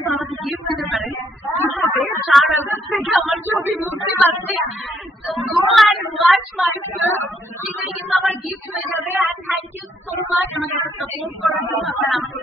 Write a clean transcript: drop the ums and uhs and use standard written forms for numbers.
কিন্তু আমাকে গিফট দিতে পারেন। ইউটিউবে 4 আগস্ট থেকে আমার ছবি মুক্তি পাচ্ছে। So go and watch my film. সেখানে কিন্তু আমার গিফট হয়ে যাবে। And thank you so much আমাকে সাপোর্ট করার জন্য। আপনারা আমাকে